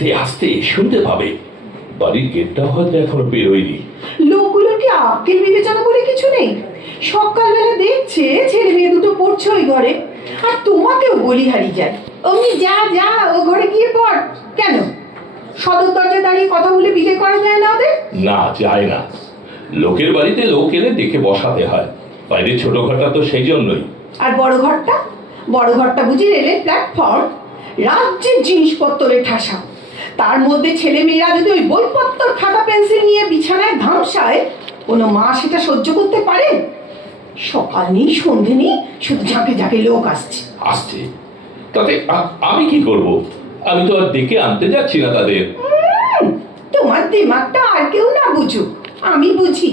আস্তে আস্তে শুনতে পাবে। বাড়ির গেটটা হয়তো এখনো বেরোয়নি। লোকগুলোর কি আক্কেল বিবেচনা বলে কিছু নেই? সকালবেলা দেখছে ছেলে মেয়ে দুটো পড়ছে ওই ঘরে, আর তোমাকেও বলি হারিয়ে যায় অমনি যা যা ও ঘরে গিয়ে পড়। কেন সদর দরজায় দাঁড়িয়ে কথা বলে বিয়ে করা যায় না ওদের? না, যায় না। লোকের বাড়িতে লোক এলে দেখে বসাতে হয়। বাইরে ছোট ঘরটা তো সেই জন্যই। আর বড় ঘরটা? বড় ঘরটা বুঝি রেলের প্ল্যাটফর্ম, রাজ্যের জিনিসপত্রের ঠাসা। তার মধ্যে ছেলে মেয়েরা যদি ওই বইপত্র খাতা পেন্সিল নিয়ে বিছানায় ধামসায়, কোনো মা সেটা সহ্য করতে পারে? সকাল নেই সন্ধে নেই, শুধু ঝাঁকে ঝাঁকে লোক আসছে আসছে, তাতে আমি কি করব? আমি তো আর ডেকে আনতে যাচ্ছি না তাদের। তোমার দিমাগটা আর কেউ না বুঝুক, আমি বুঝি।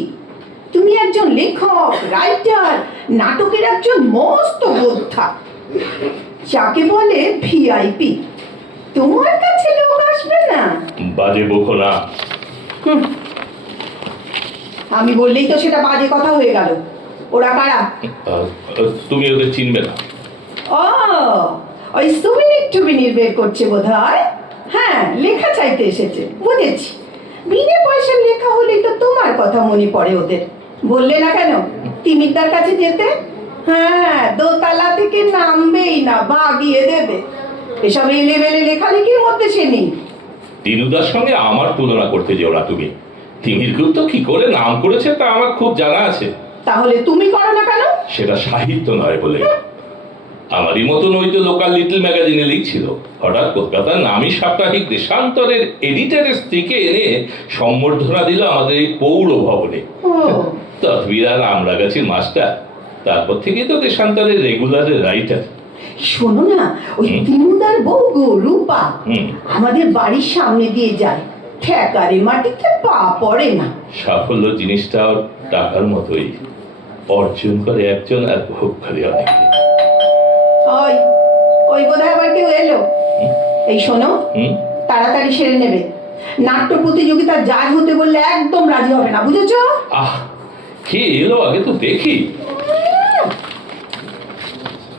তুমি একজন লেখক, রাইটার, নাটকের একজন মস্ত যোদ্ধা, যাকে বলে ভিআইপি। তোমার কাছে লোক আসবে না? বাজে বকো না। আমি বললেই তো সেটা বাজে কথা হয়ে গেল। ওরা কারা? তুমি ওদের চিনবে না। ও, ওই সুবিনির টুবিনির বের করছে বোধহয়। হ্যাঁ, লেখা চাইতে এসেছে, বুঝেছি। বিনে পয়সার লেখা হলেই তো তোমার কথা মনে পড়ে ওদের। বললে না কেন তিমিরদার কাছে যেতে? হ্যাঁ, দোতলা থেকে নামবেই না, ভাগিয়ে দেবে। এসব এলেবেলে লেখালেখির মধ্যে সে নেই। দিনুদার সঙ্গে আমার তুলনা করতে যেও না তুমি। তিমির গুপ্ত কি করে নাম করেছে তা আমার খুব জানা আছে। তাহলে তুমি করো না কেন? সেটা সাহিত্য নয় বলে। আমারই মতন ওই তো লোকাল লিটল ম্যাগাজিনে লিখছিল, হঠাৎ কলকাতার নামী সাপ্তাহিক দেশান্তরের এডিটরের স্ত্রীকে এনে সম্বর্ধনা দিল আমাদের এই পৌর ভবনে। তদবির আর আমরাগাছির মাস্টার। তারপর থেকেই তো দেশান্তরের রেগুলার রাইটার। শোনো না, ওই দিনুদার বউ গো রূপা আমাদের বাড়ির সামনে দিয়ে যায়, ঠেকারে মাটিতে পা পড়ে না। সাফল্য জিনিসটাও টাকার মতোই, অর্জন করে একজন আর ভোগ করে অনেকে। ওই ওই বোধহয় আবার কেউ এলো। এই শোনো, তাড়াতাড়ি সেরে নেবে। নাট্য প্রতিযোগিতার জাজ হতে বললে একদম রাজি হবে না, বুঝেছো? আহ, কে এলো আগে তো দেখি।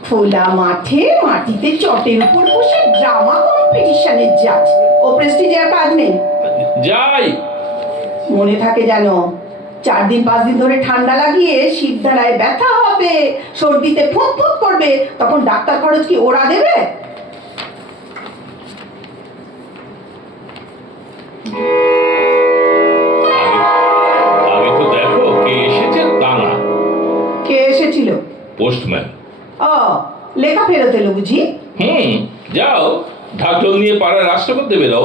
খোলা মাঠে মাটিতে চটের উপর বসে ড্রামা কম্পিটিশনের জাজ। ও প্রেস্টিজের কাজ নেই। যাই। মনে থাকে যেন। 4 দিন 5 দিন ধরে ঠান্ডা লাগিয়ে শিরদাঁড়ায় ব্যথা হবে, সর্দিতে ফুঁক ফুঁক করবে, তখন ডাক্তার খরচ কি ওরা দেবে? আগে তো দেখো কে এসেছে তা না। কে এসেছিল? পোস্টম্যান। ও, লেখা ফেরত এলো বুঝি? যাও, ঢাকঢোল নিয়ে পাড়ার রাস্তা করতে বেরো।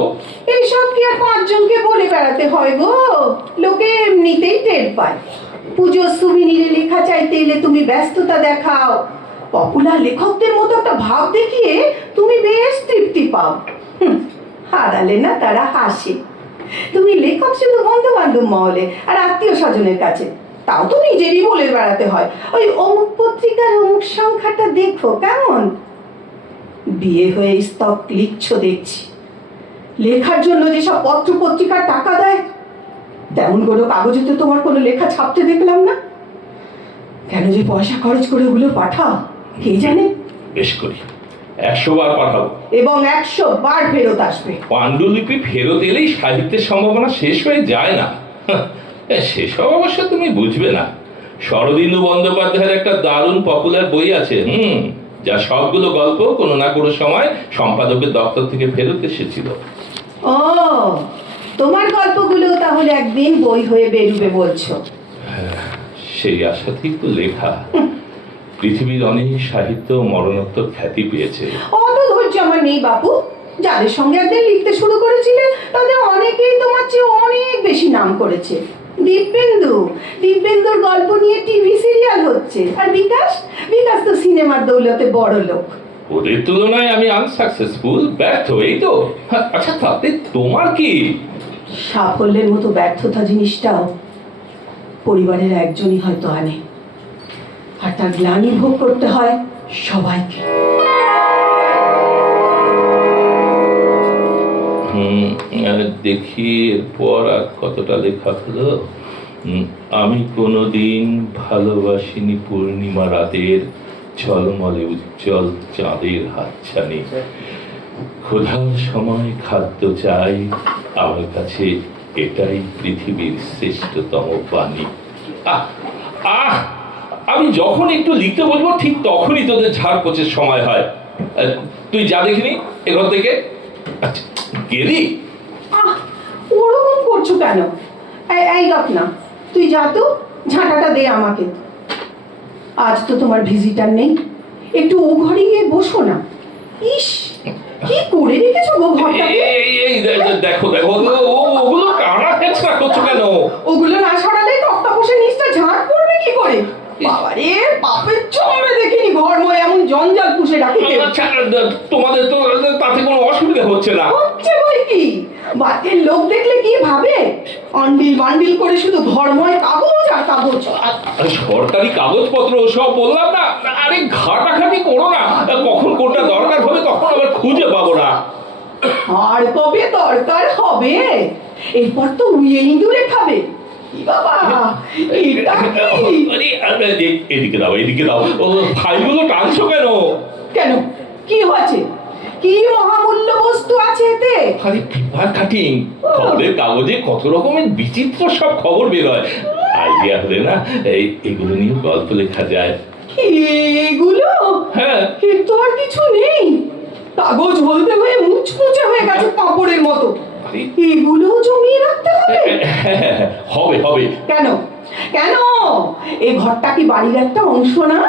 এইসব কি আর 5 জনকে বলে বেড়াতে হয় গো? লোকে এমনিতেই টের পায়। পুজোর সুবিনিরে লেখা চাইতে এলে তুমি ব্যস্ততা দেখাও, পপুলার লেখকদের মতো একটা ভাব দেখিয়ে তুমি বেশ তৃপ্তি পাও। হারালে না তারা হাসে। তুমি লেখক শুধু বন্ধু বান্ধব মহলে আর আত্মীয় স্বজনের কাছে, তাও তো নিজেরই বলে বেড়াতে হয়, ওই অমুক পত্রিকার অমুক সংখ্যাটা দেখো কেমন। বিয়ে হয়ে স্তক লিখছো দেখছি, লেখার জন্য যেসব পত্র পত্রিকার টাকা দেয়, তেমন কোনো কাগজে তো তোমার কোনো লেখা ছাপতে দেখলাম না। কেন যে পয়সা খরচ করে ওগুলো পাঠাও কে জানে। বেশ করি, 100 বার পাঠাবো এবং 100 বার ফেরত আসবে। পাণ্ডুলিপি ফেরত এলেই সাহিত্যের সম্ভাবনা শেষ হয়ে যায় না। সেসব অবশ্য তুমি বুঝবে না। শরদিন্দু বন্দ্যোপাধ্যায়ের একটা দারুণ পপুলার বই আছে, যা সবগুলো গল্প কোনো না কোনো সময় সম্পাদকের দপ্তর থেকে ফেরত এসেছিল। ও, তোমার গল্পগুলো তাহলে একদিন বই হয়ে বেরুবে বলছো? সেই আশাতেই তো লেখা। পৃথিবীর অনেক সাহিত্য মরণোত্তর খ্যাতি পেয়েছে। অত ধৈর্য আমার নেই বাপু। যাদের সঙ্গে একদিন লিখতে শুরু করেছিলে তাদের অনেকেই তোমার চেয়ে অনেক বেশি নাম করেছে। দিব্যেন্দুর গল্প নিয়ে টিভি সিরিয়াল হচ্ছে, আর বিকাশ তো সিনেমার দৌলতে বড় লোক। ওদের তুলনায় আমি আনসাকসেসফুল, ব্যর্থ, এই তো। আচ্ছা, তাতে তোমার কি? সাফল্যের মতো ব্যর্থতা জিনিসটাও পরিবারের একজনই হয়তো আনে, আর তার গ্লানি ভোগ করতে হয় সবাইকে। দেখি এরপর আর কতটা লেখা হলো। আমি কোনোদিন ভালোবাসিনি পূর্ণিমা রাতের ঝলমলে উজ্জ্বল চাঁদের হাতছানি, ক্ষুধার সময় খাদ্য চাই, আমার কাছে এটাই পৃথিবীর শ্রেষ্ঠতম বাণী। আহ আহ আমি যখন একটু লিখতে বলবো ঠিক তখনই তোদের ঝাড়পোঁচের সময় হয়। তুই যা দেখিনি এখান থেকে। আচ্ছা গেলি? ওরকম করছো কেন? এই রত্না, তুই যা তো, ঝাঁটাটা দে আমাকে। আজ তো তোমার ভিজিটার নেই, একটু ও ঘরে গিয়ে বসো না। ইস, কি করে রেখেছো গো ঘরটাকে? দেখো দেখো, ওগুলো কানা হেঁচড়া করছো কেন? ওগুলো না সরালে তক্তা বসে নিচটা ঝাঁট পড়বে কি করে? বাবারে, বাপের জন্মে দেখিনি ঘরময় এমন জঞ্জাল পুষে রাখে কেউ। আচ্ছা, তোমাদের তো তাতে কোনো অসুবিধা হচ্ছে না? হচ্ছে বই কি, বাতের লোক দেখলে কি ভাবে? অন্ডিল বান্ডিল করে শুধু ঘরময় কাগজ আর কাগজ। সরকারি কাগজপত্র সব বললাম না, আরে ঘাটাঘাটি করো না, কখন কোনটা দরকার হবে তখন আবার খুঁজে পাবো না। আর কবে দরকার হবে? এরপর তো উইয়ে ইঁদুরে খাবে। কি বাবা, এটা কি? আরে এদিকে দাও, এদিকে দাও। ও ফাইলগুলো টানছো কেন? কেন, কি হয়েছে? কি মহামূল্য বস্তু আছে এতে? আরে পেপার কাটিং, খবরের কাগজে কত রকমের বিচিত্র সব খবর বেরোয়। আইডিয়া হলে না এগুলো নিয়ে গল্প লেখা যায়। এগুলো? হ্যাঁ। এর তো আর কিছু নেই, কাগজ হলদে হয়ে মুচমুচে হয়ে গেছে পাঁপড়ের মতো। এগুলো জমিয়ে রাখতে হবে? হবে হবে। কেন কেন? এই ঘরটা কি বাড়ির একটা অংশ না?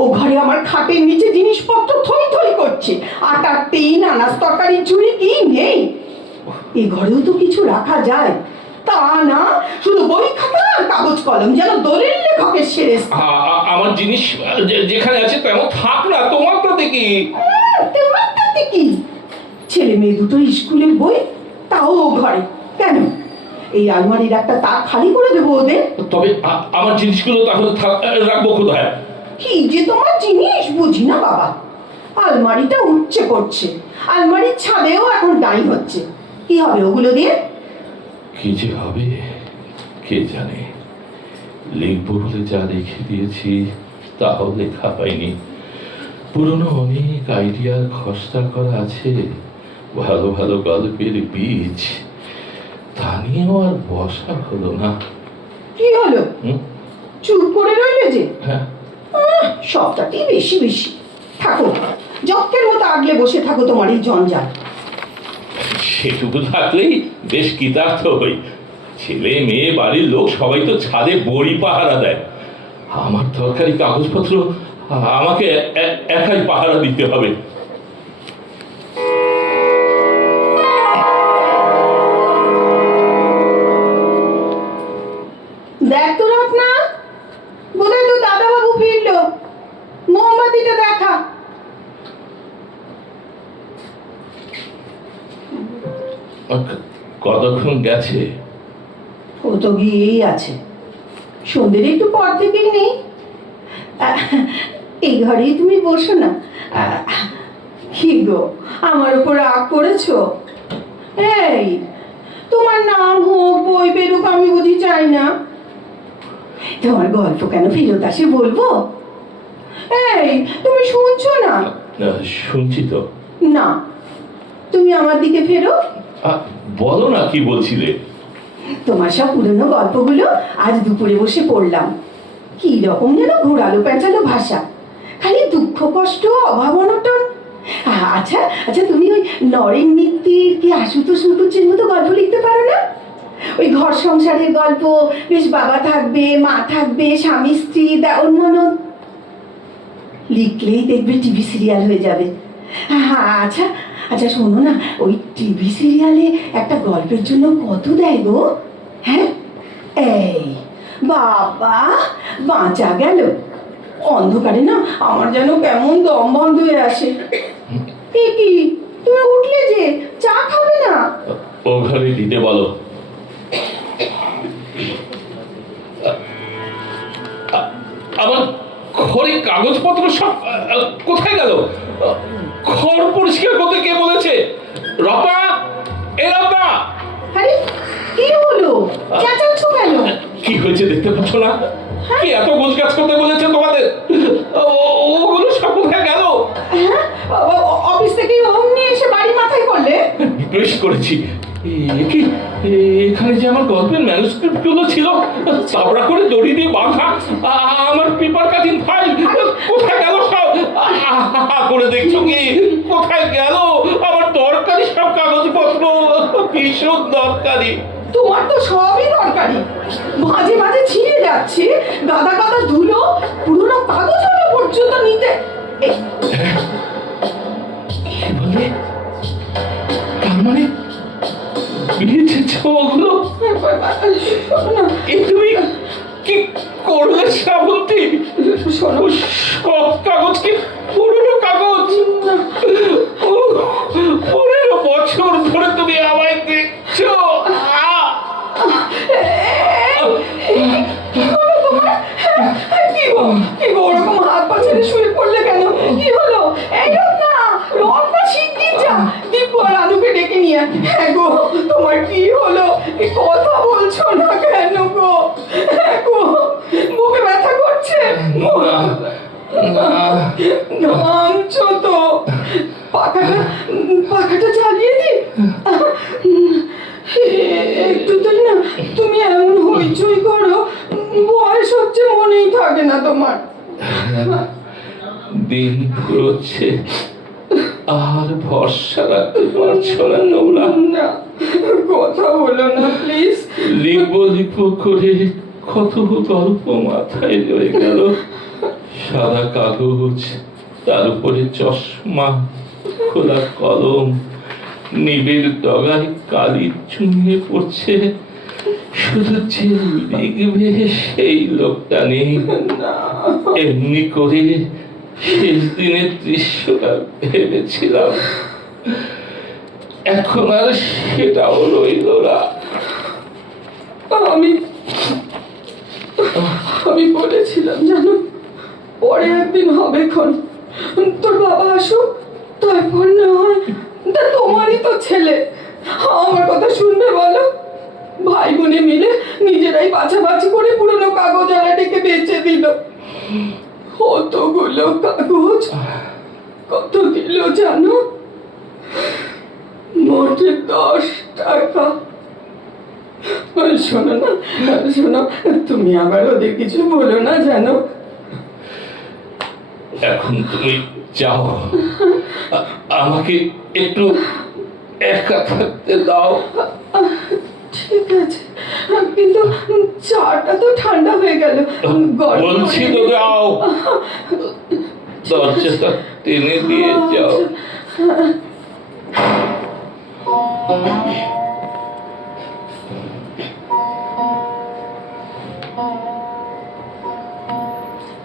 ও ঘরে আমার খাটের নিচে জিনিসপত্র থই থই করছে, আটার টিন, আনাজ তরকারির ঝুড়ি কি নেই? এই ঘরেও তো কিছু রাখা যায়, তা না শুধু বই খাতা আর কাগজ কলম, যেন দলিল লেখকের সেরে। আমার জিনিস যেখানে আছে তেমন থাক না, তোমার তাতে কি? তোমার তাতে কি? ছেলে মেয়ে দুটো স্কুলের বই, তাও ও ঘরে। কেন? এই আলমারির একটা তাক খালি করে দেবো ওদের? তবে আমার জিনিসগুলো তাহলে রাখবো কোথায়? কি যে তোমার জিনিস বুঝি না বাবা। আলমারিটা উঠছে করছে, আলমারির ছাদেও এখন ডাই হচ্ছে। কি হবে ওগুলো দিয়ে? কি যে হবে কে জানে। লিখবো বলে যা রেখে দিয়েছি তাও লেখা হয়নি। পুরনো অনেক আইডিয়ার খসড়া করা আছে, ভালো ভালো গল্পের বীজ, তা নিয়েও আর বসা হলো না। কি হলো? চুপ করে রইলে যে? হ্যাঁ, সবটাই বেশি বেশি। থাকো, যক্ষের মতো আগলে বসে থাকো তোমার এই জঞ্জাল। সেটুকু থাকলেই বেশ কৃতার্থ হই। ছেলে মেয়ে বাড়ির লোক সবাই তো ছাদে বড়ি পাহারা দেয়, আমার দরকারি কাগজপত্র আমাকে একাই পাহারা দিতে হবে। দেখ তো রত্না, বোধহয় তো দাদাবাবু ফিরলো। মোমবাতিটা দেখা। কতক্ষণ গেছে? ও তো গিয়েই আছে, সন্ধ্যের একটু পর থেকেই নেই। এই ঘরেই তুমি বসো না। কি গো, আমার উপর রাগ করেছো? এই, তোমার নাম হোক, বই বেরুক, আমি বুঝি চাই না? তোমার গল্প কেন ফেরত আসে বলবো? এই, তুমি শুনছো না? শুনছি তো। না, তুমি আমার দিকে ফেরো। বলো না কি বলছিলে? তোমার সব পুরনো গল্পগুলো আজ দুপুরে বসে পড়লাম। কি রকম যেন ঘোরালো পেঁচালো ভাষা, খালি দুঃখ কষ্ট অভাব অনটন। আচ্ছা আচ্ছা, তুমি ওই নরেন মিত্তির কি আশুতোষ মুখুজ্জের মতো গল্প লিখতে পারো না? ওই ঘর সংসারের গল্প, বেশ বাবা থাকবে, মা থাকবে, স্বামী স্ত্রী, অন্যান্য। লিখলেই দেখবে টিভি সিরিয়াল হয়ে যাবে। আচ্ছা আচ্ছা, শোনো না, ওই টিভি সিরিয়ালে একটা গল্পের জন্য কত দেয় গো? হ্যাঁ, এই বাবা, বাঁচা গেল। অন্ধকারে না আমার যেন কেমন দম বন্ধ হয়ে আসে। এ কি, তুমি উঠলে যে, চা খাবে না? ও ঘরে দিতে বলো। আমার ঘরে কাগজপত্র সব কোথায় গেল? ঘর পরিষ্কার করতে কে বলেছে? রপা, এ রপা! আরে কি হলো, চেঁচাচ্ছ কেন? কি হয়েছে দেখতে পাচ্ছ না? কি এত গোছ কাজ করতে বলেছে তোমাদের? ওগুলো সব কোথায় গেল? হ্যাঁ, অফিস থেকে অমনি এসে বাড়ি মাথায় বেশ করেছি। এখানে যে আমার গল্পের ম্যানুস্ক্রিপ্ট গুলো ছিল চাপড়া করে দড়ি দিয়ে বাঁধা, আমার পেপার কাটিং ফাইল কোথায় গেল সব? করে দেখছো কি কোথায় গেল আমার দরকারি সব কাগজপত্র? ভীষণ দরকারি। তোমার তো সবই দরকারি, মাঝে মাঝে ছিঁড়ে যাচ্ছে, গাদা গাদা ধুলো, পুরোনো কাগজ পর্যন্ত নিতে। কি বলে? তার মানে বিয়েছে ওগুলো? তুমি কি করলে শ্রাবন্তী? সব কাগজ কি পুরোনো কাগজ? 15 বছর ধরে তুমি আমায় দেখছো। কি গো ওরকম হাত পা ছেড়ে শুয়ে পড়লে কেন? কি হলো? এই রত্না শিগগির যা দীপু আর আনুকে ডেকে নিয়ে আয়। হ্যাঁ গো, তোমার কি হলো? এই কথা বলছো না কেন গো? হ্যাঁ গো, বুকে ব্যথা করছে? ঘামছো তো, পাখাটা চালিয়ে দি। একটু তাই না, তুমি এমন হইচই করো, বয়স হচ্ছে মনেই থাকে না তোমার। দিন ফুরোচ্ছে আর ভরসা রাখতে পারছো না তোমরা। না, কথা বলো না প্লিজ। লিপো করে কত গল্প মাথায় রয়ে গেল। সাদা কাগজ, তার উপরে চশমা, খোলা কলম, নিবিড় ডগায় কালি চুইয়ে পড়ছে। শুধু যে লিখবে সেই লোকটা নেই। এমনি করে শেষ দিনের দৃশ্যটা ভেবেছিলাম, এখন আর সেটাও রইল না। আমি বলেছিলাম জানো, পরে একদিন হবে খন, তোর বাবা আসুক, তারপর না হয়। তা তোমারই তো ছেলে, আমার কথা শুনবে বলো? ভাই বোনে মিলে নিজেরাই বাছাবাছি করে পুরনো কাগজ আলাটিকে বেচে দিল। কতগুলো কাগজ, কত দিল জানো? মোটে 10 টাকা। শোনো না, শোনো, তুমি আবার ওদের কিছু বলো না জানো। এখন তুমি যাও, আমাকে একটু একা থাকতে দাও। ঠিক আছে, কিন্তু চাটা তো ঠান্ডা হয়ে গেল। বলছি তো যাও, দরজাটা টেনে দিয়ে যাও।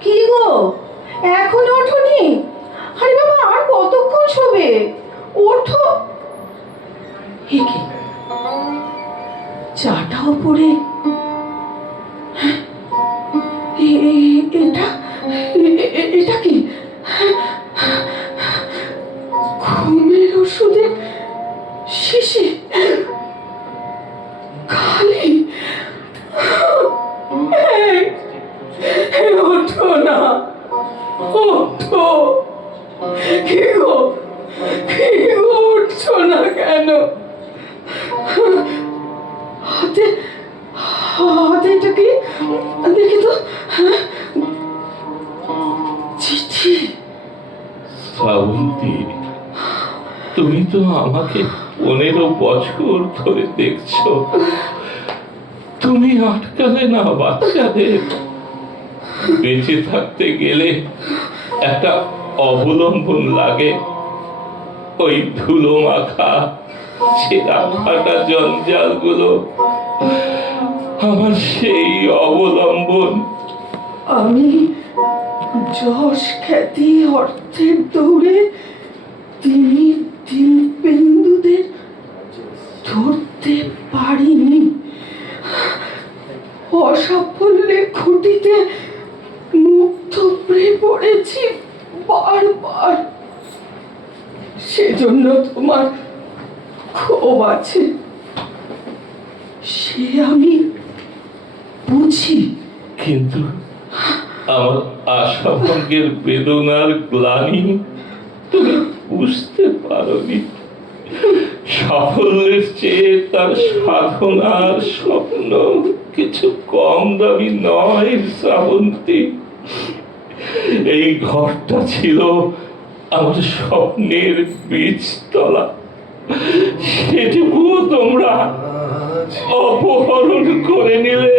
কি গো, এখন ওঠোনি? আরে বাবা, আর কতক্ষণ শোবে? ওঠো। কি চাটাও পড়ে? এটা কি? ঘুমের ওষুধের শিশি খালি। ওঠো না, ওঠো। কি গো, উঠছো না কেন? হাতে এটা কি? দেখি তো। চিঠি। শ্রাবন্তী, তুমি তো আমাকে 15 বছর ধরে দেখছো। তুমি আটকালে না বাচ্চাদের। বেঁচে থাকতে গেলে একটা অবলম্বন লাগে। ওই ধুলো মাখা ছেঁড়া ফাটা জঞ্জাল গুলো আমার সেই অবলম্বন। আমি যশ খ্যাতি অর্থের দৌড়ে তিনি দিনবিন্দুদের ধরতে পারিনি। অসাফল্যের খুঁটিতে মুখ থুবড়ে পড়েছি বারবার। সেজন্য তোমার ক্ষোভ আছে, সে আমি বুঝি। কিন্তু আমার আশাভঙ্গের বেদনার গ্লানি তুমি বুঝতে পারোনি। সাফল্যের চেয়ে তার সাধনার স্বপ্ন কিছু কম দামি নয় শ্রাবন্তী। এই ঘরটা ছিল আমার স্বপ্নের বীজতলা, সেটুকুও তোমরা অপহরণ করে নিলে।